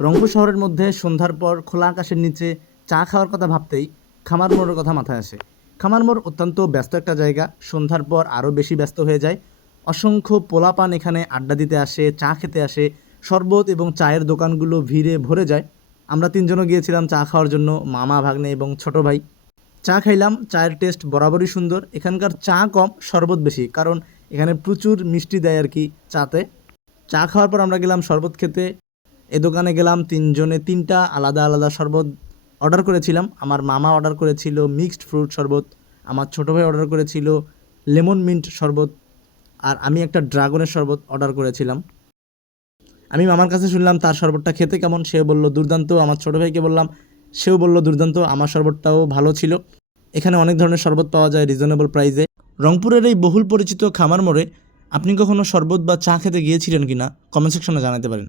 রংপুর শহরের মধ্যে সন্ধ্যার পর খোলা আকাশের নিচে চা খাওয়ার কথা ভাবতেই খামার মোড়ের কথা মাথায় আসে। খামার মোড় অত্যন্ত ব্যস্ত একটা জায়গা, সন্ধ্যার পর আরও বেশি ব্যস্ত হয়ে যায়। অসংখ্য পোলাপান এখানে আড্ডা দিতে আসে, চা খেতে আসে, শরবত এবং চায়ের দোকানগুলো ভিড়ে ভরে যায়। আমরা তিনজনও গিয়েছিলাম চা খাওয়ার জন্য, মামা, ভাগ্নে এবং ছোট ভাই। চা খাইলাম, চায়ের টেস্ট বরাবরই সুন্দর। এখানকার চা কম, শরবত বেশি, কারণ এখানে প্রচুর মিষ্টি দেয় আর কি চাতে। চা খাওয়ার পর আমরা গেলাম শরবত খেতে। এ দোকানে গেলাম, তিনজনে তিনটা আলাদা আলাদা শরবত অর্ডার করেছিলাম। আমার মামা অর্ডার করেছিল মিক্সড ফ্রুট শরবত, আমার ছোটো ভাই অর্ডার করেছিল লেমন মিন্ট শরবত, আর আমি একটা ড্রাগনের শরবত অর্ডার করেছিলাম। আমি মামার কাছে শুনলাম তার শরবতটা খেতে কেমন, সে বলল দুর্দান্ত। আমার ছোটো ভাইকে বললাম, সেও বলল দুর্দান্ত। আমার শরবতটাও ভালো ছিল। এখানে অনেক ধরনের শরবত পাওয়া যায় রিজনেবল প্রাইসে। রংপুরের এই বহুল পরিচিত খামার মোড়ে আপনি কখনো শরবত বা চা খেতে গিয়েছিলেন কিনা কমেন্ট সেকশনে জানাতে পারেন।